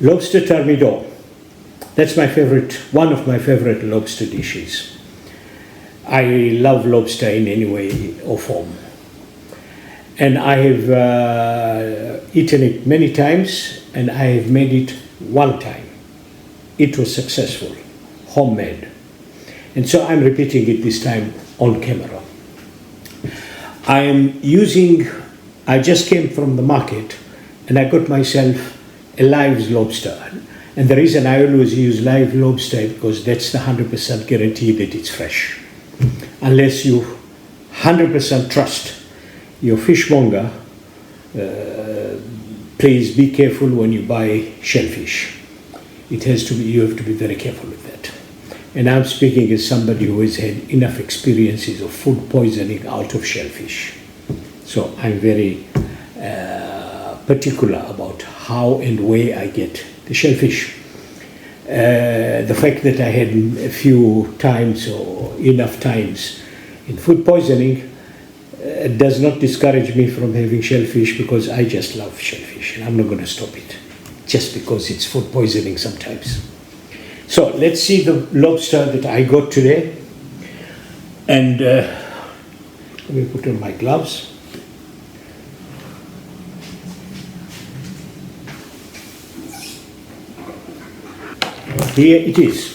Lobster Thermidor. That's my favorite, one of my favorite lobster dishes. I love lobster in any way or form. And I have eaten it many times, and I have made it one time. It was successful, homemade. And so I'm repeating it this time on camera. I just came from the market and I got myself a live lobster. And the reason I always use live lobster is because that's the 100% guarantee that it's fresh. Unless you 100% trust your fishmonger, please be careful when you buy shellfish. You have to be very careful with that. And I'm speaking as somebody who has had enough experiences of food poisoning out of shellfish. So I'm very particular about how and where I get the shellfish. The fact that I had a few times or enough times in food poisoning does not discourage me from having shellfish, because I just love shellfish and I'm not going to stop it just because it's food poisoning sometimes. So let's see the lobster that I got today. And let me put on my gloves. Here it is.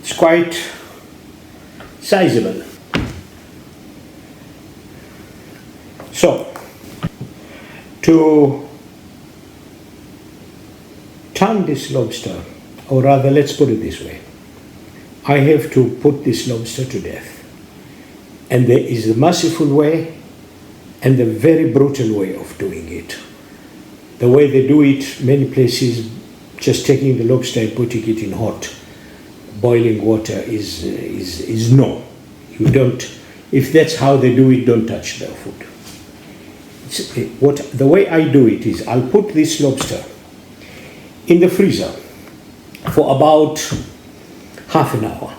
It's quite sizable. So, to turn this lobster, or rather let's put it this way, I have to put this lobster to death. And there is a merciful way and a very brutal way of doing it. The way they do it, many places, just taking the lobster and putting it in hot boiling water is no. You don't. If that's how they do it, don't touch the food. The way I do it is I'll put this lobster in the freezer for about half an hour.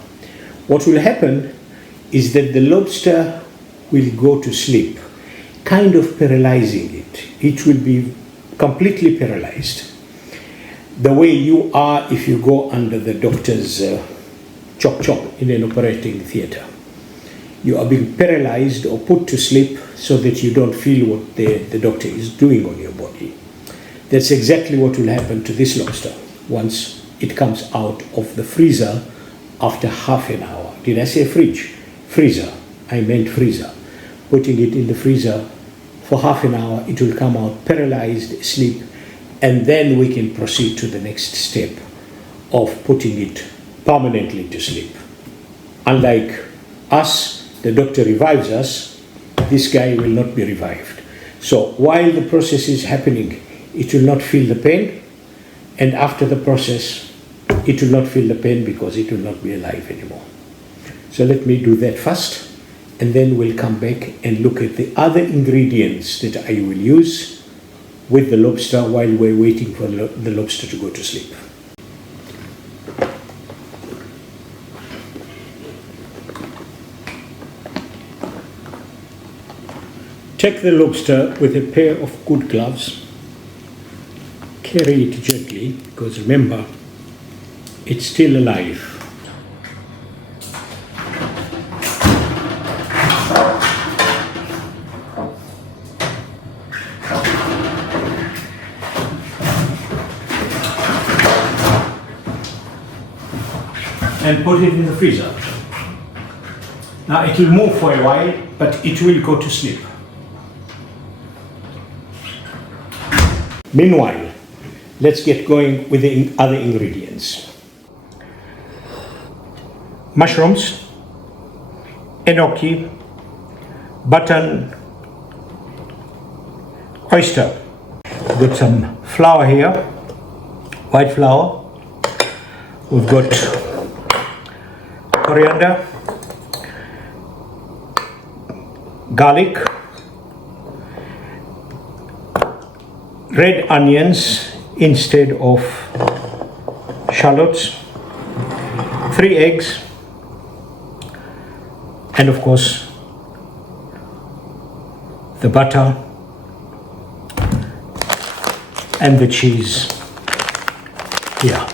What will happen is that the lobster will go to sleep, kind of paralyzing it. It will be completely paralyzed. The way you are if you go under the doctor's chop in an operating theater. You are being paralyzed or put to sleep so that you don't feel what the doctor is doing on your body. That's exactly what will happen to this lobster once it comes out of the freezer after half an hour. Did I say fridge? Freezer. I meant freezer. Putting it in the freezer for half an hour, it will come out paralyzed, asleep, and then we can proceed to the next step of putting it permanently to sleep. Unlike us, the doctor revives us, this guy will not be revived. So while the process is happening, it will not feel the pain, and after the process, it will not feel the pain because it will not be alive anymore. So let me do that first, and then we'll come back and look at the other ingredients that I will use with the lobster while we're waiting for the lobster to go to sleep. Take the lobster with a pair of good gloves. Carry it gently, because remember, it's still alive. And put it in the freezer. Now it will move for a while, but it will go to sleep. Meanwhile, let's get going with the other ingredients. Mushrooms, enoki, button, oyster. We've got some flour here, white flour. We've got coriander, garlic, red onions instead of shallots, 3 eggs, and of course the butter and the cheese here.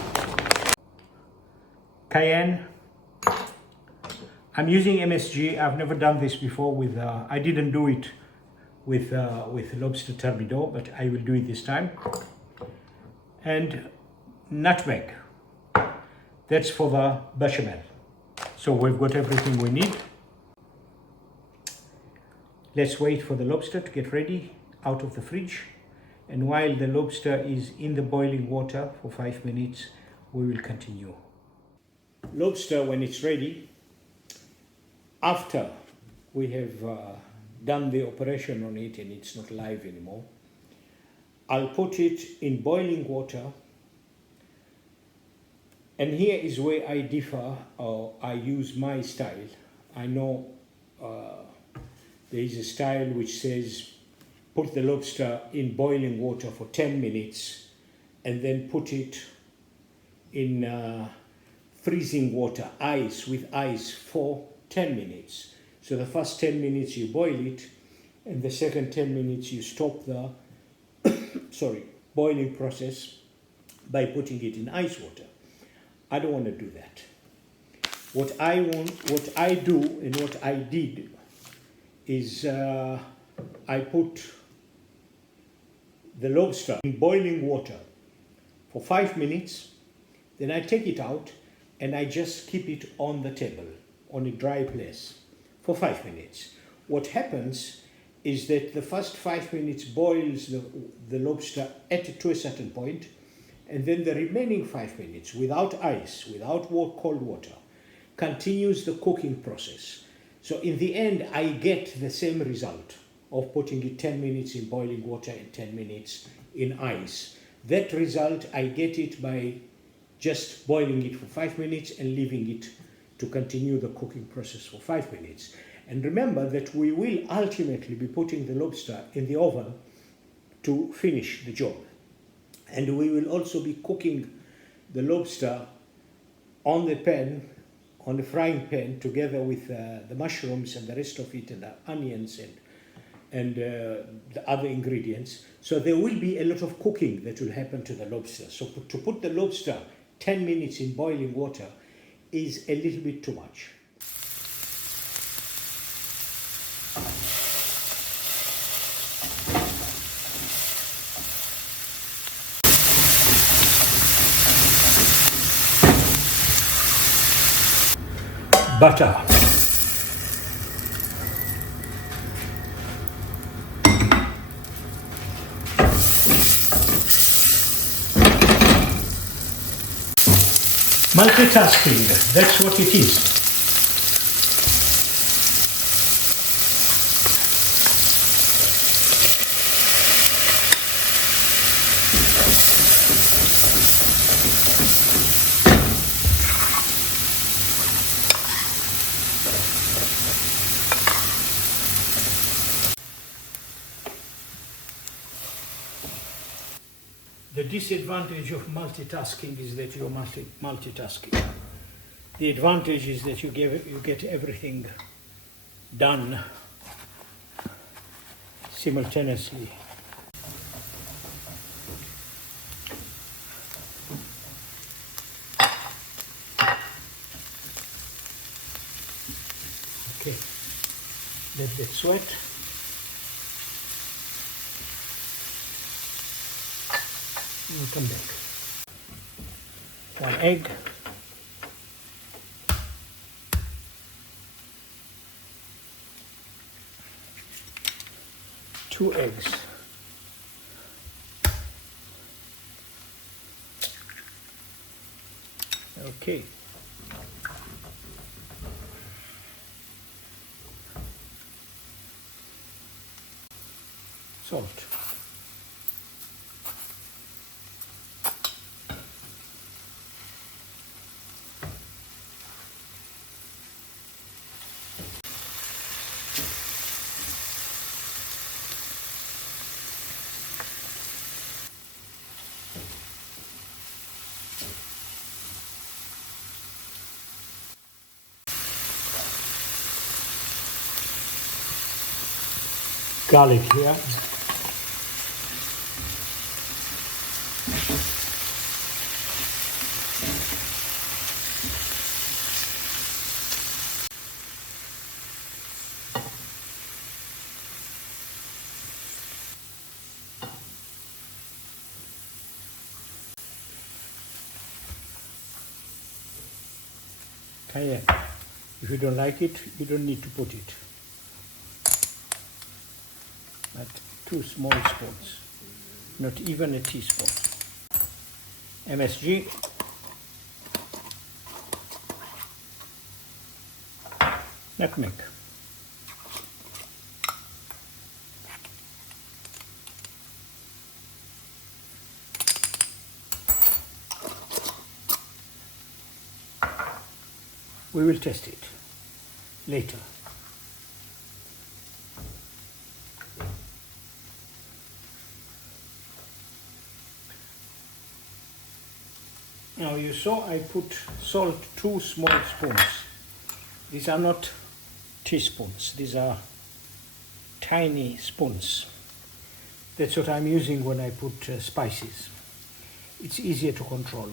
Cayenne. I'm using MSG. I've never done this before with, I didn't do it with Lobster Thermidor, but I will do it this time. And nutmeg. That's for the bechamel. So we've got everything we need. Let's wait for the lobster to get ready out of the fridge. And while the lobster is in the boiling water for 5 minutes, we will continue. Lobster, when it's ready, after we have done the operation on it and it's not live anymore, I'll put it in boiling water. And here is where I differ, or I use my style. I know there is a style which says put the lobster in boiling water for 10 minutes and then put it in freezing water, with ice for 10 minutes. So the first 10 minutes you boil it, and the second 10 minutes you stop the boiling process by putting it in ice water. I don't want to do that. What I do and what I did is I put the lobster in boiling water for 5 minutes, then I take it out and I just keep it on the table, on a dry place for 5 minutes. What happens is that the first 5 minutes boils the lobster to a certain point, and then the remaining 5 minutes, without ice, without cold water, continues the cooking process. So in the end, I get the same result of putting it 10 minutes in boiling water and 10 minutes in ice. That result, I get it by just boiling it for 5 minutes and leaving it to continue the cooking process for 5 minutes. And remember that we will ultimately be putting the lobster in the oven to finish the job. And we will also be cooking the lobster on the pan, on the frying pan, together with the mushrooms and the rest of it, and the onions and the other ingredients. So there will be a lot of cooking that will happen to the lobster. So to put the lobster 10 minutes in boiling water is a little bit too much. Butter. Multitasking, that's what it is. The disadvantage of multitasking is that you're multitasking. The advantage is that you get everything done simultaneously. Okay, let that sweat. We'll come back. 1 egg. 2 eggs. Okay. Salt. Garlic here. cayenne. If you don't like it, you don't need to put it. But 2 small spoons, not even a teaspoon. MSG, nutmeg, we will test it later. Now you saw I put salt 2 small spoons. These are not teaspoons, these are tiny spoons. That's what I'm using when I put spices. It's easier to control.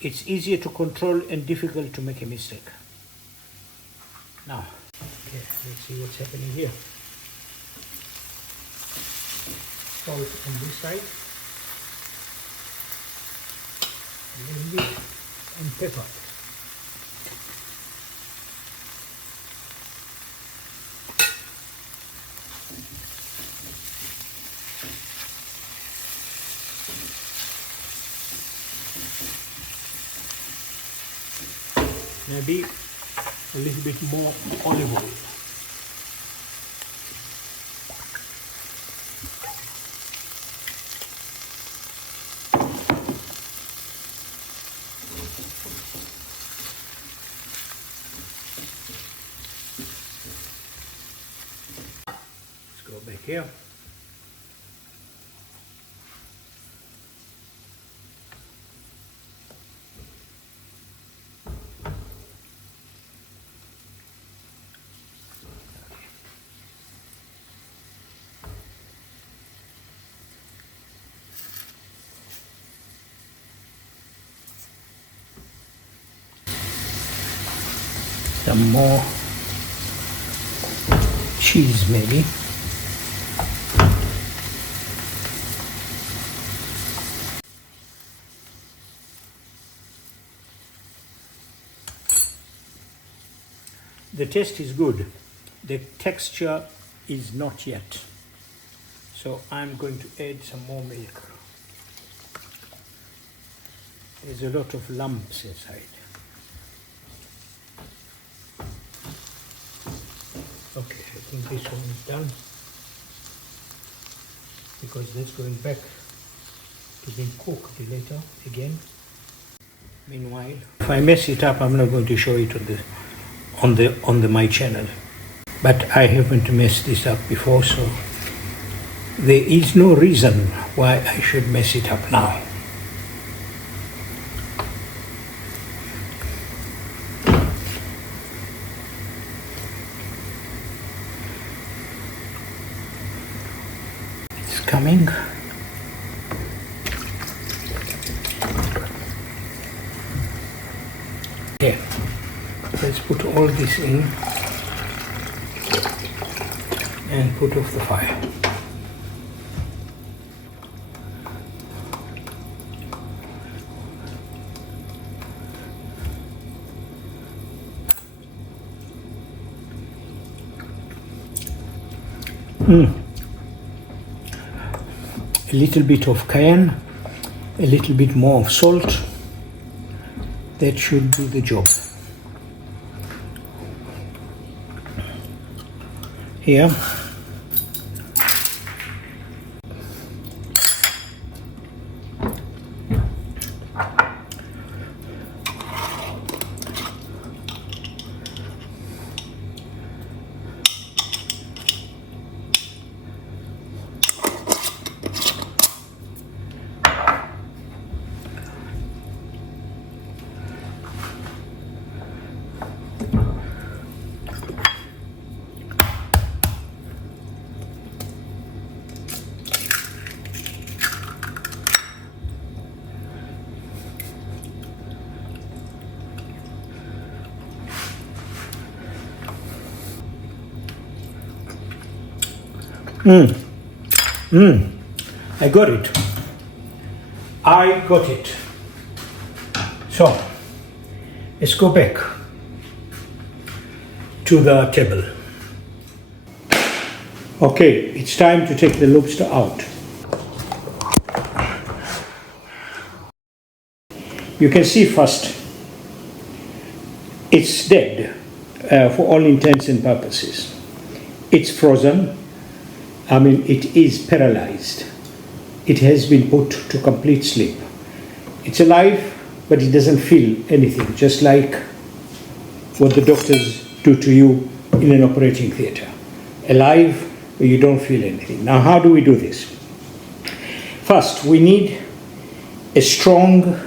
It's easier to control and difficult to make a mistake. Now, okay, let's see what's happening here. Salt on this side, a little bit, and pepper. Maybe a little bit more olive oil. Let's go back here. Some more cheese maybe. The taste is good. The texture is not yet. So I'm going to add some more milk. There's a lot of lumps inside. Okay, I think this one is done, because that's going back to being cooked later again. Meanwhile, if I mess it up, I'm not going to show it on my channel. But I haven't messed this up before, so there is no reason why I should mess it up now. Coming. Okay, let's put all this in and put off the fire. A little bit of cayenne, a little bit more of salt. That should do the job. Here, I got it. So let's go back to the table. Okay, it's time to take the lobster out. You can see first, it's dead for all intents and purposes. It's frozen. I mean, it is paralyzed. It has been put to complete sleep. It's alive, but it doesn't feel anything, just like what the doctors do to you in an operating theater. Alive, but you don't feel anything. Now, how do we do this? First, we need a strong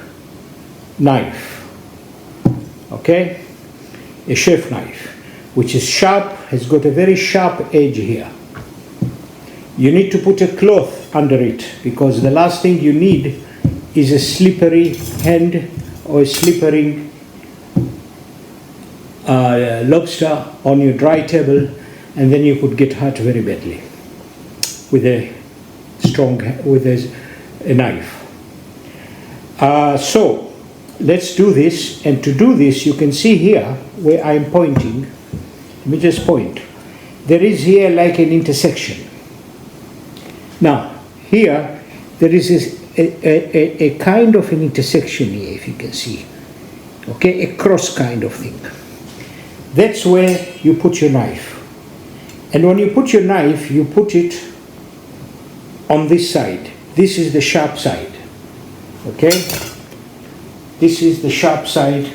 knife, okay? A chef knife, which is sharp, has got a very sharp edge here. You need to put a cloth under it, because the last thing you need is a slippery hand or a slippery lobster on your dry table, and then you could get hurt very badly with a knife. So let's do this, and to do this, you can see here where I'm pointing. Let me just point. There is here like an intersection. Now here there is a kind of an intersection here, if you can see, okay, a cross kind of thing. That's where you put your knife, and when you put your knife, you put it on this side. This is the sharp side, okay? This is the sharp side.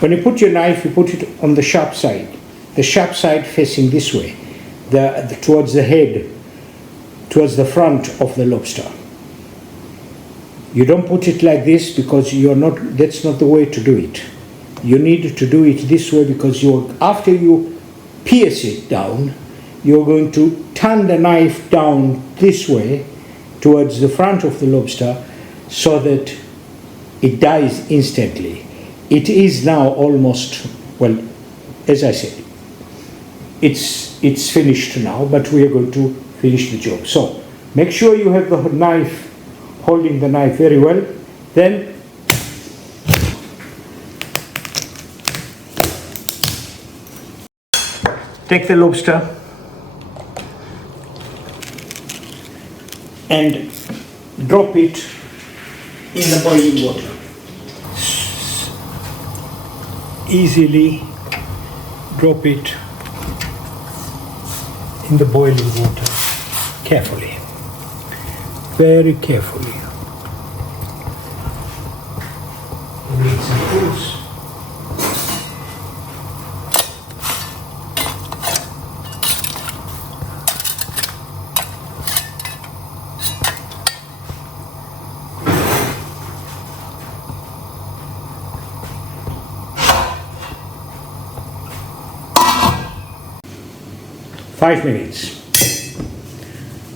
When you put your knife, you put it on the sharp side facing this way, towards the head, towards the front of the lobster. You don't put it like this, because that's not the way to do it. You need to do it this way, because after you pierce it down, you're going to turn the knife down this way towards the front of the lobster, so that it dies instantly. It is now almost, well, as I said, it's finished now, but we are going to finish the job. So make sure you have the knife, holding the knife very well. Then take the lobster and drop it in the boiling water. Easily drop it in the boiling water, carefully, very carefully. Make some tools. Five minutes,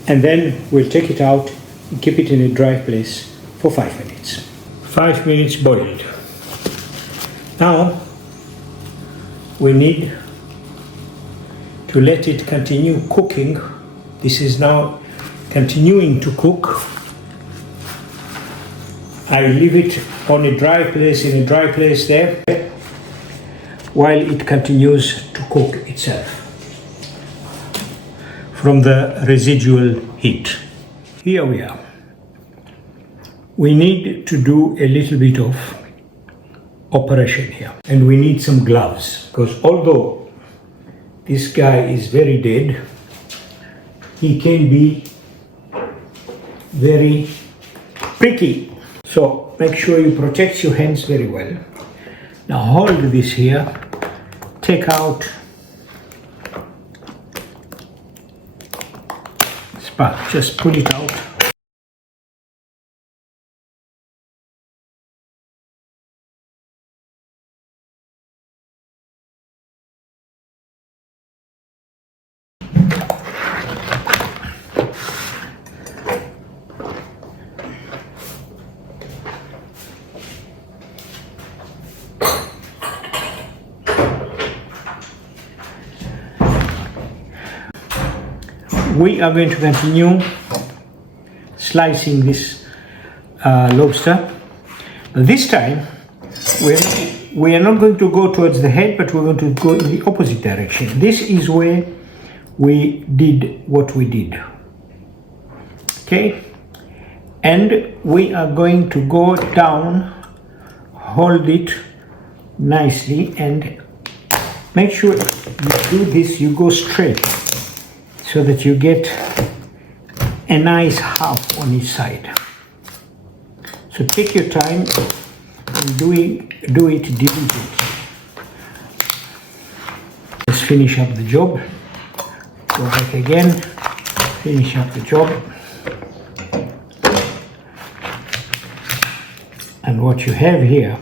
and then we'll take it out and keep it in a dry place for 5 minutes. 5 minutes boiled. Now we need to let it continue cooking. This is now continuing to cook. I leave it on a dry place, in a dry place there, while it continues to cook itself from the residual heat. Here we are. We need to do a little bit of operation here, and we need some gloves, because although this guy is very dead, he can be very pricky. So make sure you protect your hands very well. Now hold this here, take out spark, just pull it out. We are going to continue slicing this lobster. This time, we are not going to go towards the head, but we're going to go in the opposite direction. This is where we did what we did. Okay? And we are going to go down, hold it nicely, and make sure you do this, you go straight, so that you get a nice half on each side. So take your time and do it diligently. Let's finish up the job. Go back again, finish up the job. And what you have here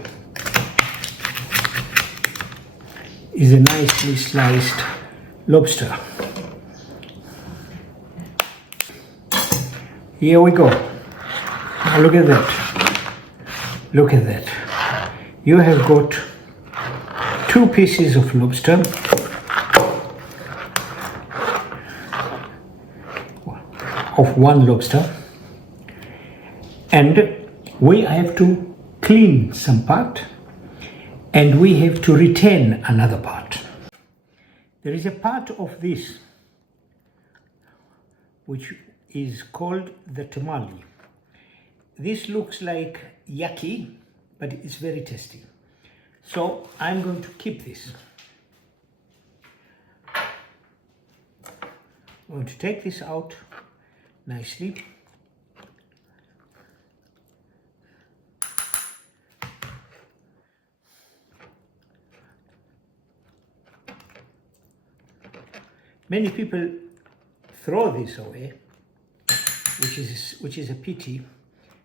is a nicely sliced lobster. Here we go. Now look at that. Look at that. You have got 2 pieces of lobster, of 1 lobster, and we have to clean some part and we have to retain another part. There is a part of this which is called the tamale. This looks like yucky, but it's very tasty. So I'm going to keep this. I'm going to take this out nicely. Many people throw this away, which is a pity,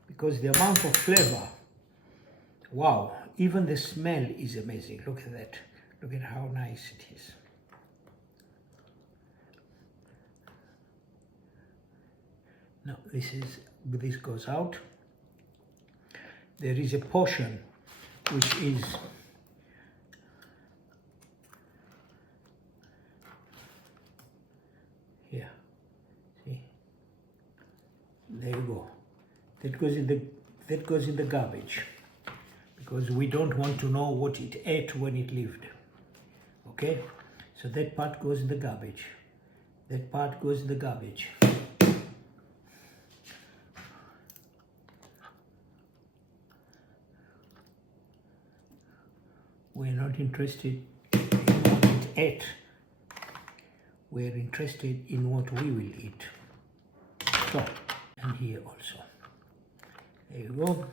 because the amount of flavor, wow, even the smell is amazing. Look at that. Look at how nice it is. Now this goes out. There is a portion which is here. See? There you go. That goes in the garbage, because we don't want to know what it ate when it lived. Okay? So that part goes in the garbage. That part goes in the garbage. We're not interested in what it ate. We're interested in what we will eat. So, and here also. There you go.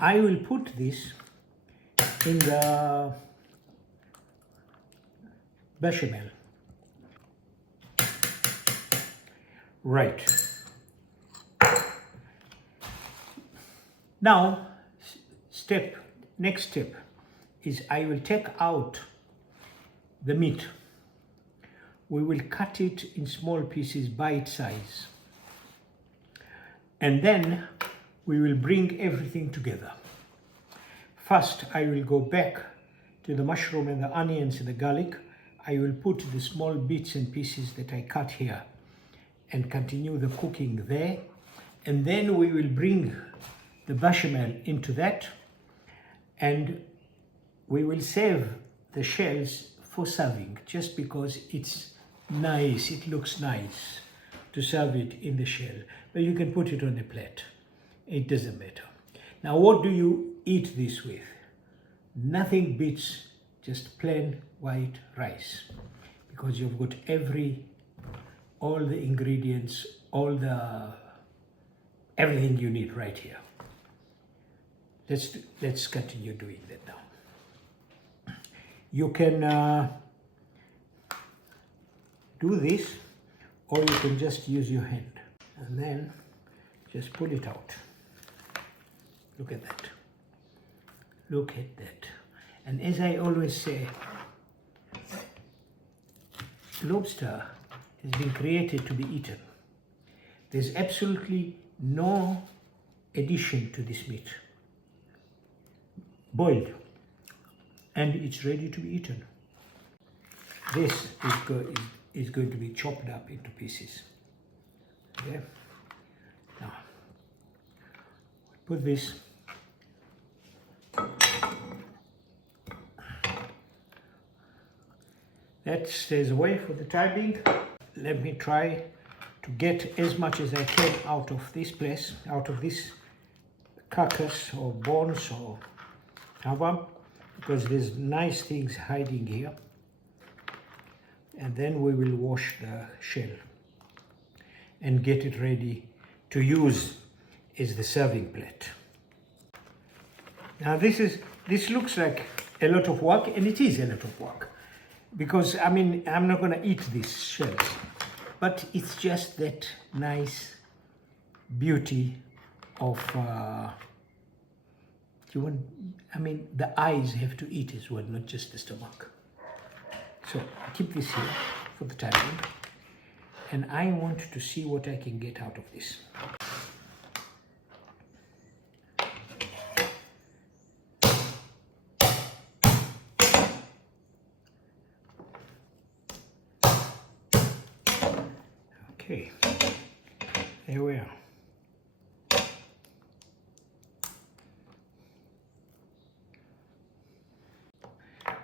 I will put this in the bechamel. Right. Now, next step is I will take out the meat. We will cut it in small pieces, bite size. And then we will bring everything together. First, I will go back to the mushroom and the onions and the garlic. I will put the small bits and pieces that I cut here and continue the cooking there. And then we will bring the bechamel into that, and we will save the shells for serving, just because it's nice, it looks nice to serve it in the shell. But you can put it on a plate, it doesn't matter. Now what do you eat this with? Nothing beats just plain white rice, because you've got all the ingredients, everything you need right here. Let's continue doing that now. You can do this, or you can just use your hand and then just pull it out. Look at that. Look at that. And as I always say, lobster has been created to be eaten. There's absolutely no addition to this meat. Boiled, and it's ready to be eaten. This is going to be chopped up into pieces. Okay. Now, put this. That stays away for the time being. Let me try to get as much as I can out of this place, out of this carcass or bones or however, because there's nice things hiding here. And then we will wash the shell and get it ready to use as the serving plate. Now this looks like a lot of work, and it is a lot of work, because I mean I'm not going to eat these shells, but it's just that nice beauty of the eyes have to eat as well, not just the stomach. So I keep this here for the time being, and I want to see what I can get out of this. Okay, there we are.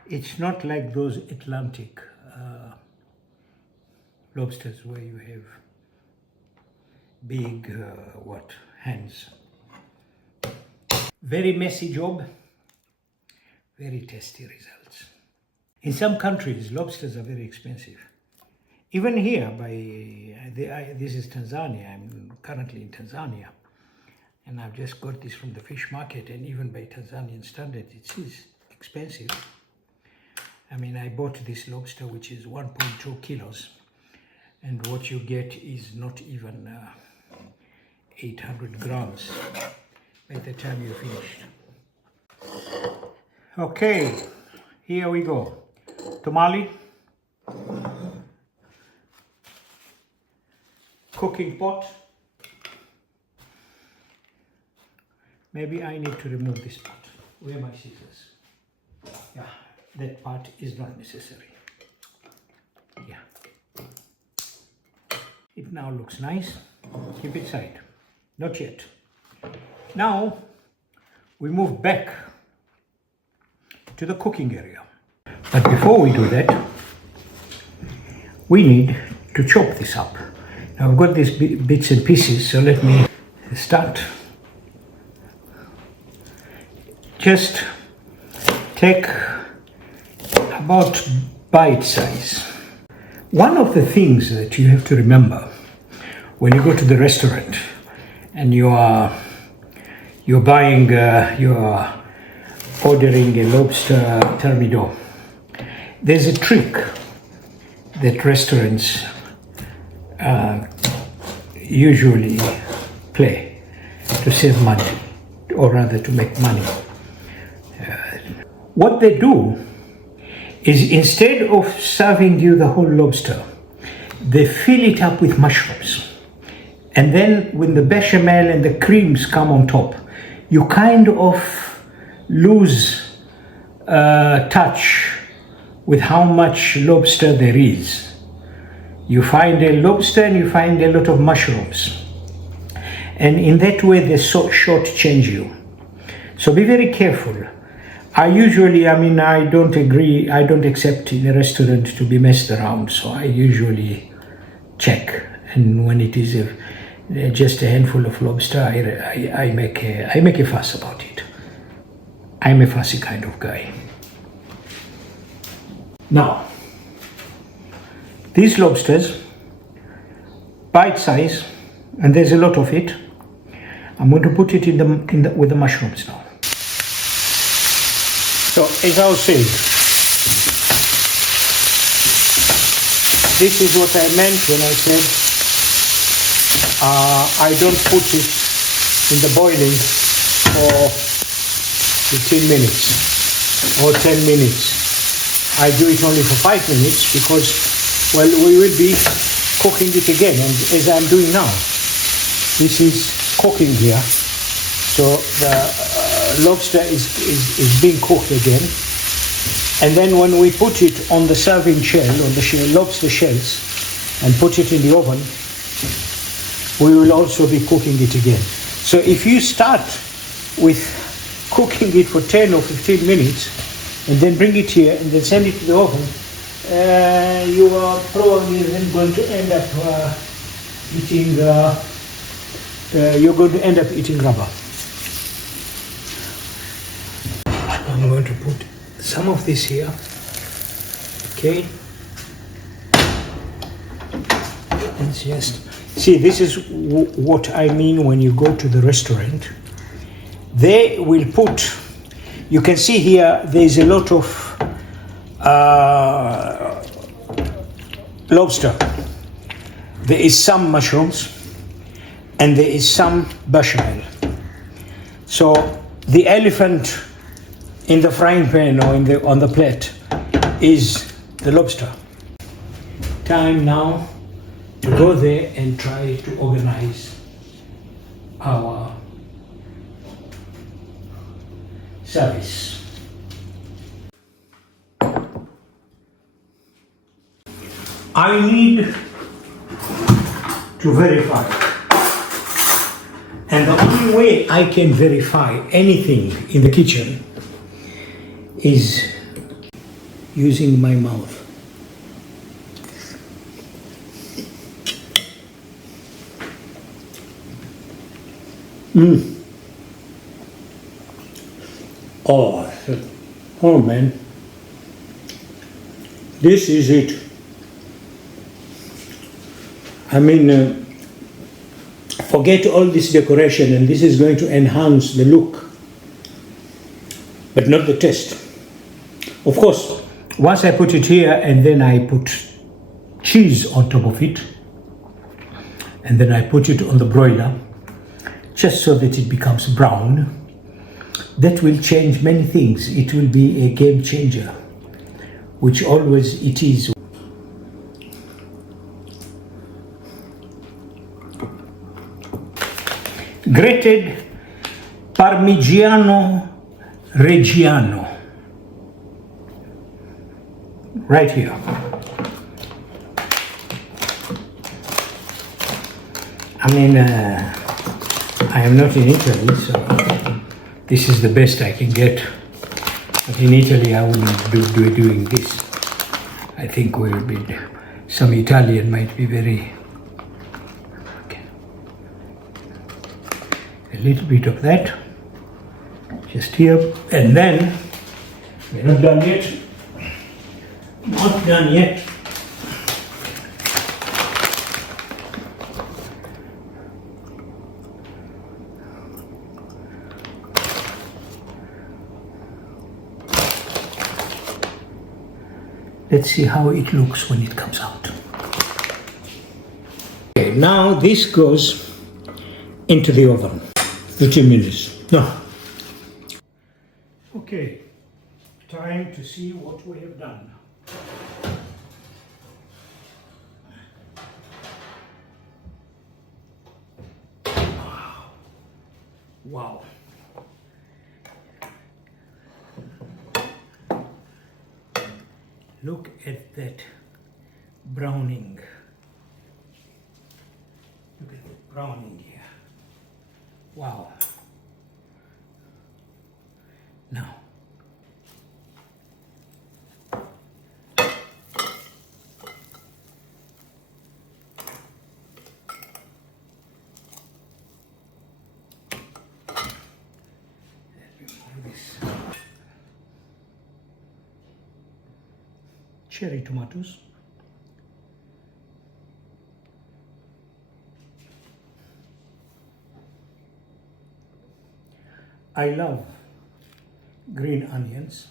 It's not like those Atlantic lobsters where you have big hands. Very messy job, very tasty results. In some countries, lobsters are very expensive. Even here, this is Tanzania. I'm currently in Tanzania, and I've just got this from the fish market, and even by Tanzanian standard, it is expensive. I mean, I bought this lobster, which is 1.2 kilos, and what you get is not even 800 grams by the time you're finished. Okay, here we go. Tamale, cooking pot. Maybe I need to remove this part. Where are my scissors? Yeah. That part is not necessary. Yeah. It now looks nice. Keep it side. Not yet. Now we move back to the cooking area. But before we do that, we need to chop this up. Now I've got these bits and pieces, so let me start. Just take about bite size. One of the things that you have to remember when you go to the restaurant and you're ordering a lobster thermidor, there's a trick that restaurants usually play to save money, or rather to make money. What they do is, instead of serving you the whole lobster, they fill it up with mushrooms. And then when the bechamel and the creams come on top, you kind of lose touch with how much lobster there is. You find a lobster and you find a lot of mushrooms. And in that way, they short-change you. So be very careful. I don't accept in a restaurant to be messed around, so I usually check. And when it is just a handful of lobster, I make a fuss about it. I'm a fussy kind of guy. Now, these lobsters, bite size, and there's a lot of it. I'm going to put it with the mushrooms now. So, as I was saying, this is what I meant when I said I don't put it in the boiling for 15 minutes or 10 minutes. I do it only for 5 minutes because, well, we will be cooking it again, and as I'm doing now, this is cooking here. So the lobster is being cooked again, and then when we put it on the serving shell, on the lobster shells, and put it in the oven, we will also be cooking it again. So if you start with cooking it for 10 or 15 minutes and then bring it here and then send it to the oven, you are probably then going to end up eating, you're going to end up eating rubber. I'm going to put some of this here, okay? It's just, see, this is what I mean when you go to the restaurant. They will put, you can see here, there's a lot of lobster. There is some mushrooms and there is some bechamel. So the elephant in the frying pan or on the plate is the lobster. Time now to go there and try to organize our service. I need to verify, and the only way I can verify anything in the kitchen is using my mouth. Oh man, this is it. I mean, forget all this decoration, and this is going to enhance the look, but not the taste. Of course, once I put it here and then I put cheese on top of it, and then I put it on the broiler, just so that it becomes brown, that will change many things. It will be a game changer, which always it is. Grated Parmigiano Reggiano, right here. I mean, I am not in Italy, so this is the best I can get. But in Italy, I wouldn't be doing this. I think some Italian might be very. Okay. A little bit of that, just here, and then we're not done yet. Not done yet. Let's see how it looks when it comes out. Okay, now this goes into the oven. 15 minutes. No. Okay, time to see what we have done. Wow. Look at that browning. Look at the browning here. Wow. Now, cherry tomatoes, I love green onions,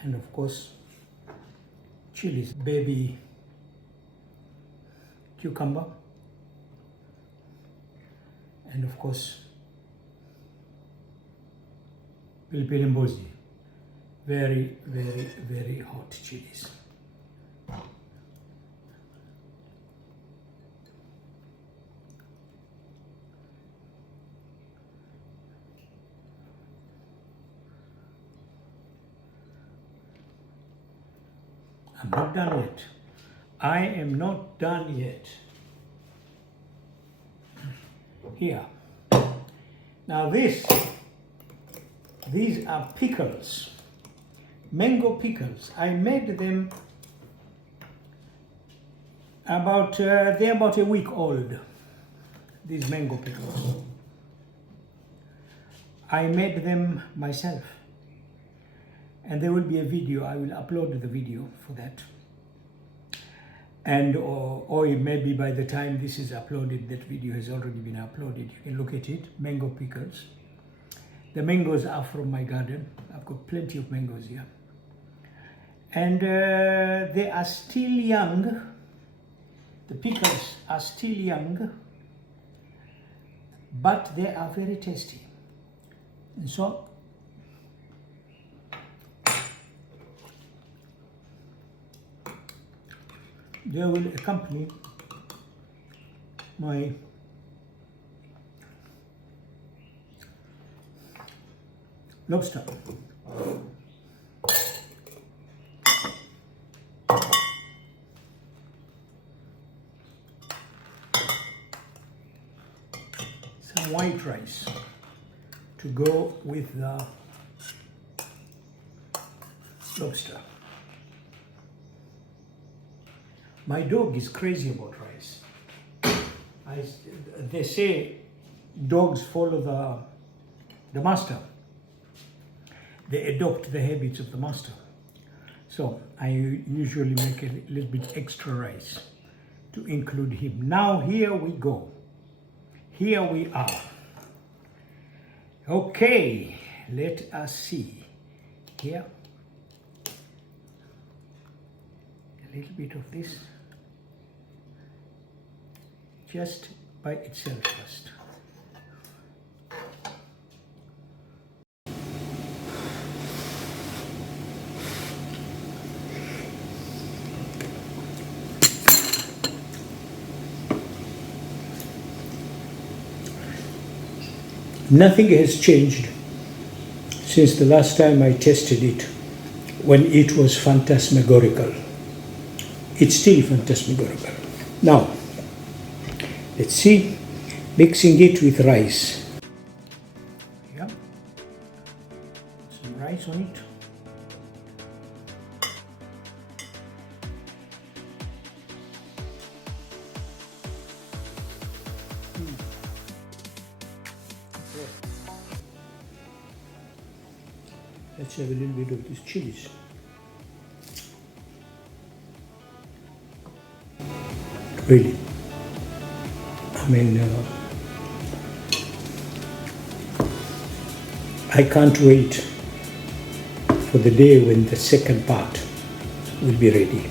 and of course chilies, baby cucumber, and of course pilpilimbozi. Very, very, very hot chilies. I'm not done yet. I am not done yet. here. Now these are pickles, mango pickles. I made them they're about a week old, these mango pickles. I made them myself, and there will be a video. I will upload the video for that. And or maybe by the time this is uploaded, that video has already been uploaded. You can look at it, mango pickles. The mangoes are from my garden. I've got plenty of mangoes here. And they are still young. The pickles are still young, but they are very tasty. And so, they will accompany my lobster. Some white rice to go with the lobster. My dog is crazy about rice. They say dogs follow the master. They adopt the habits of the master. So I usually make a little bit extra rice to include him. Now here we go. Here we are. Okay, let us see. Here, a little bit of this, just by itself first. Nothing has changed since the last time I tested it, when it was phantasmagorical. It's still phantasmagorical. Now, let's see, mixing it with rice. Yeah, some rice on it. Let's have a little bit of these chilies. Really, I mean, I can't wait for the day when the second part will be ready.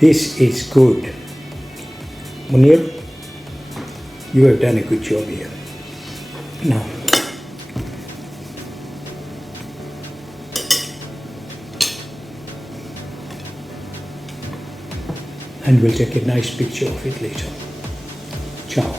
This is good. Munir, you have done a good job here. Now, and we'll take a nice picture of it later. Ciao.